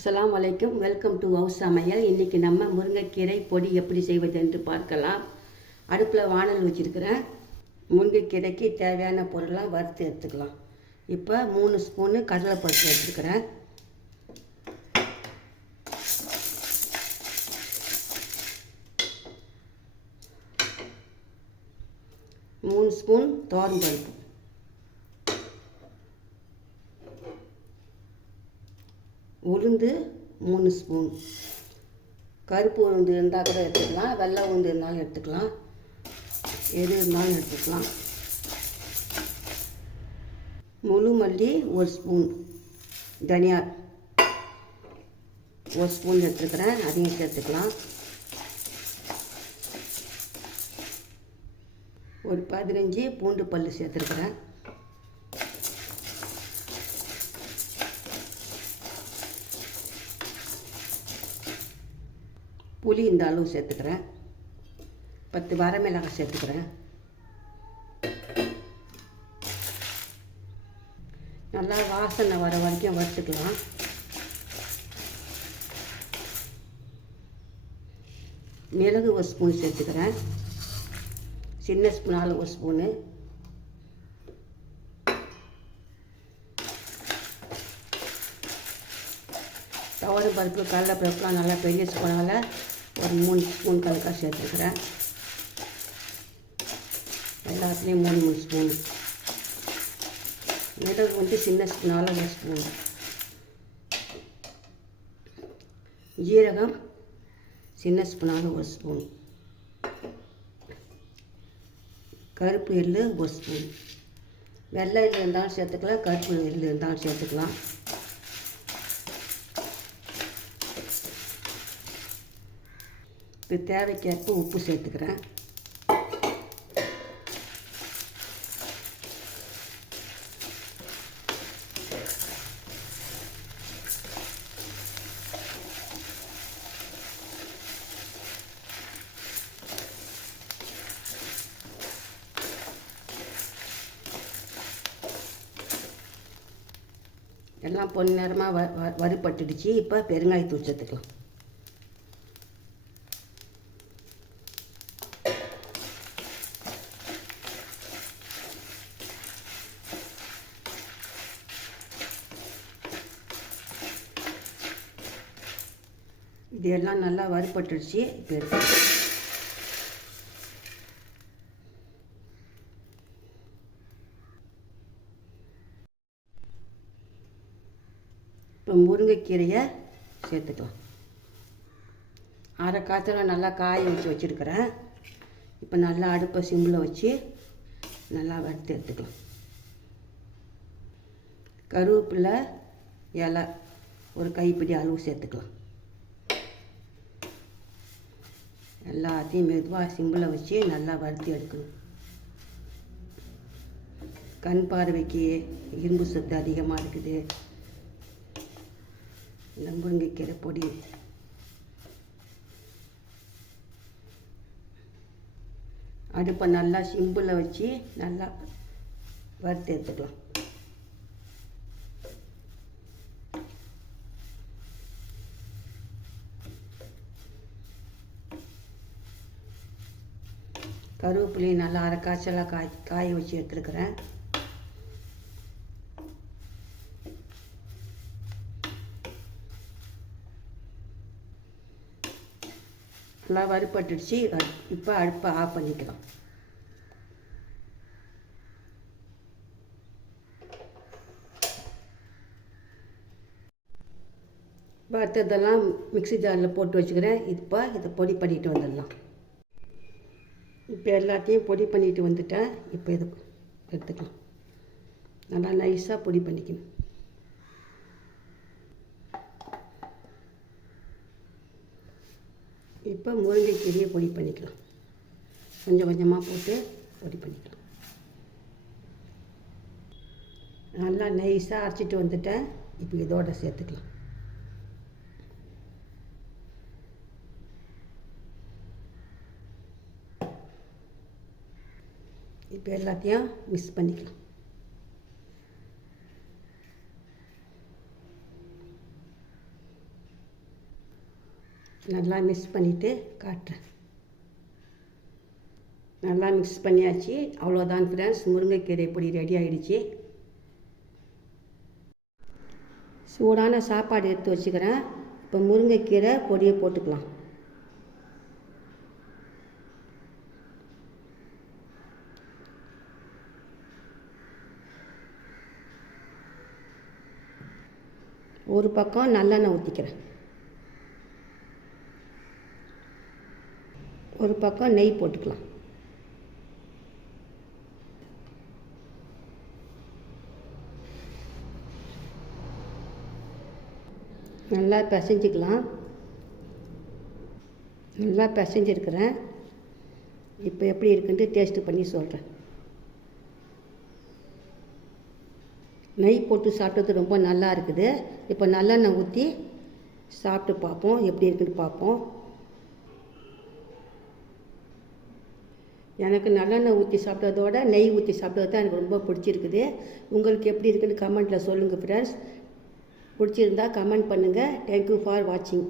அஸ்லாம் வலைக்கும் welcome to house சமையல். இன்றைக்கி நம்ம முருங்கைக்கீரை பொடி எப்படி செய்வது என்று பார்க்கலாம். அடுப்பில் வானல் வச்சுருக்கிறேன். முருங்கைக்கீரைக்கு தேவையான பொருளாக வறுத்து எடுத்துக்கலாம். இப்போ மூணு ஸ்பூனு கடலைப்பருப்பு எடுத்துக்கிறேன். மூணு ஸ்பூன் பருப்பு. உளுந்து மூணு ஸ்பூன். கருப்பு உளுந்து இருந்தால் கூட எடுத்துக்கலாம். வெள்ளை உளுந்து இருந்தாலும் எடுத்துக்கலாம். எது இருந்தாலும் எடுத்துக்கலாம். முழு மல்லி ஒரு ஸ்பூன். தனியா ஒரு ஸ்பூன் எடுத்துக்கிறேன். அதையும் சேர்த்துக்கலாம். ஒரு பதினஞ்சு பூண்டு பல் சேர்த்துருக்குறேன். புளி இந்த அளவு சேர்த்துக்கிறேன். பத்து வரமிளகாய் சேர்த்துக்கிறேன். நல்லா வாசனை வர வரைக்கும் வறுத்துக்கலாம். மிளகு ஒரு ஸ்பூன் சேர்த்துக்கிறேன். சின்ன ஸ்பூனால் ஒரு ஸ்பூனு. துவரம் பருப்பு கடலைப்பருப்புலாம் நல்லா பெரிய ஸ்பூனால் ஒரு மூணு ஸ்பூன் கலக்காக சேர்த்துக்கிறேன். எல்லாத்துலேயும் மூணு மூணு ஸ்பூன். மிளகு வந்து சின்ன ஸ்பூனால் ஒரு ஸ்பூன். ஜீரகம் சின்ன ஸ்பூனால் ஒரு ஸ்பூன். கருப்பு எள்ளு ஒரு ஸ்பூன். வெள்ளை எள்ளு இருந்தாலும் சேர்த்துக்கலாம் கருப்பு எள்ளு இருந்தாலும் சேர்த்துக்கலாம். இப்போ தேவைக்கேற்ப உப்பு சேர்த்துக்கிறேன். எல்லாம் பொன் வ வ வறுப்பட்டுடுச்சு இப்போ பெருங்காயத்தூள் சேர்த்துக்கலாம். இதெல்லாம் நல்லா வறுபட்டுடுச்சு இப்போ எடுத்து இப்போ முருங்கைக்கீரையை சேர்த்துக்கலாம். அரை காய்ச்சல நல்லா காய வச்சு வச்சுருக்கிறேன். இப்போ நல்லா அடுப்பை சிம்மில் வச்சு நல்லா வறுத்து எடுத்துக்கலாம். கருவேப்பிலை இலை ஒரு கைப்பிடி அளவு சேர்த்துக்கலாம். எல்லாத்தையும் மெதுவாக சிம்பிளில் வச்சு நல்லா வறுத்து எடுக்கணும். கண் பார்வைக்கு இரும்பு சத்து அதிகமாக இருக்குது. இந்த முருங்கைக்கீரை பொடி. அடுப்பை நல்லா சிம்பிளில் வச்சு நல்லா வறுத்து எடுத்துக்கலாம். கருவேப்பிலையும் நல்லா அரை காய்ச்சலாக காய் காய வச்சு எடுத்துருக்குறேன். நல்லா வறுப்பட்டுடுச்சு இப்போ அடுப்பை ஆஃப் பண்ணிக்கலாம். வறுத்ததெல்லாம் மிக்சி ஜாரில் போட்டு வச்சுக்கிறேன். இப்போ இதை பொடி பண்ணிட்டு வந்துடலாம். இப்போ எல்லாத்தையும் பொடி பண்ணிட்டு வந்துட்டேன். இப்போ இது எடுத்துக்கலாம். நல்லா நைஸாக பொடி பண்ணிக்கணும். இப்போ முருங்கைக்கீரையை பொடி பண்ணிக்கலாம். கொஞ்சம் கொஞ்சமாக போட்டு பொடி பண்ணிக்கலாம். நல்லா நைஸாக அரைச்சிட்டு வந்துட்டேன். இப்போ இதோட சேர்த்துக்கலாம். இப்போ எல்லாத்தையும் மிக்ஸ் பண்ணிக்கலாம். நல்லா மிக்ஸ் பண்ணிவிட்டு காட்டுறேன். நல்லா மிக்ஸ் பண்ணியாச்சு. அவ்வளோதான் ஃப்ரெண்ட்ஸ் முருங்கைக்கீரை பொடி ரெடி ஆகிடுச்சி சூடான சாப்பாடு எடுத்து வச்சுக்கிறேன். இப்போ முருங்கைக்கீரை பொடியை போட்டுக்கலாம். ஒரு பக்கம் நல்லெண்ணெய் ஊற்றிக்கிறேன் ஒரு பக்கம் நெய் போட்டுக்கலாம். நல்லா பிசைஞ்சிக்கலாம். நல்லா பிசைஞ்சிருக்கிறேன். இப்போ எப்படி இருக்குன்ட்டு டேஸ்ட்டு பண்ணி சொல்கிறேன் நெய் போட்டு சாப்பிட்டது ரொம்ப நல்லா இருக்குது. இப்போ நல்லெண்ணெய் ஊற்றி சாப்பிட்டு பார்ப்போம். எப்படி இருக்குன்னு பார்ப்போம். எனக்கு நல்லெண்ணெய் ஊற்றி சாப்பிட்டதோட நெய் ஊற்றி சாப்பிட்டது தான் எனக்கு ரொம்ப பிடிச்சிருக்குது. உங்களுக்கு எப்படி இருக்குன்னு கமெண்ட்டில் சொல்லுங்கள் ஃப்ரெண்ட்ஸ் பிடிச்சிருந்தா கமெண்ட் பண்ணுங்கள் தேங்க்யூ ஃபார் வாட்சிங்